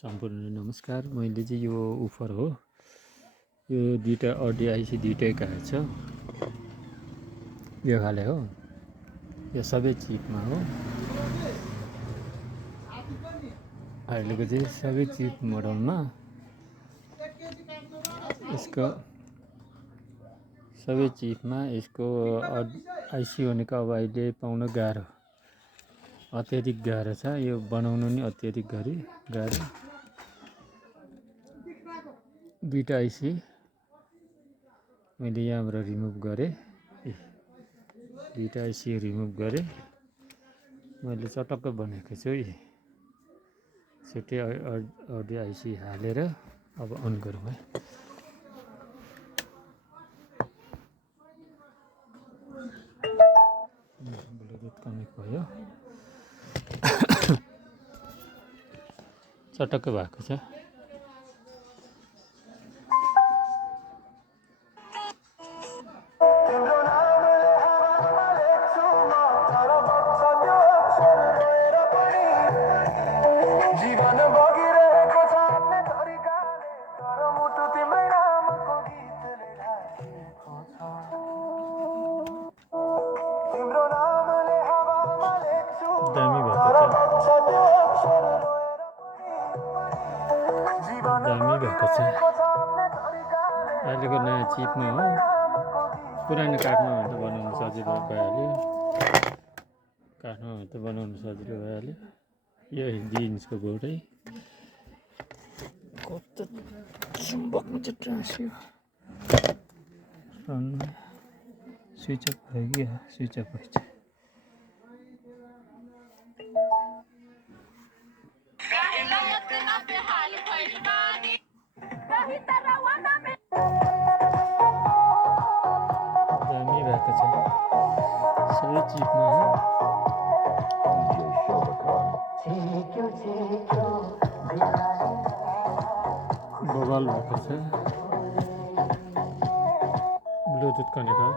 सम्पूर्ण नमस्कार। मैले चाहिँ यो उफर हो, यो दुईटा अडियो आइसी दुईटैका छ। यो खाले हो, यो सबै चिपमा हो। अहिलेको चाहिँ सबै चिप मोडलमा यसको सबै चिपमा यसको आइसी भनेको अब अहिले पाउन गाह्रो, अत्याधिक गाह्रो छ। यो बनाउनु नि अत्याधिक गाह्रो। दुईटा आइसी मैले यहाँबाट रिमुभ गरेँ, दुईटा आइसी रिमुभ गरेँ। मैले चटक्क बनाएको छु। छुट्टै अडियो आइसी हालेर अब अन गरौँ है। ब्लुटुथ कनेक्ट भयो, चटक्क भएको छ। दामी भएको छ। अहिलेको नयाँ चिपमा हो, पुरानो काठमा हो भने त बनाउनु सजिलो भइहाल्यो। यो 2 इन्चको बोर्ड है। कस्तो बग्नु चाहिँ ट्रान्सयो स्विच अफ भयो कि स्विच अफ भएछ। दामी भएको छ, सबै चिपमा हो। बवाल भएको छ। ब्लुटुथ कनेक्ट हो।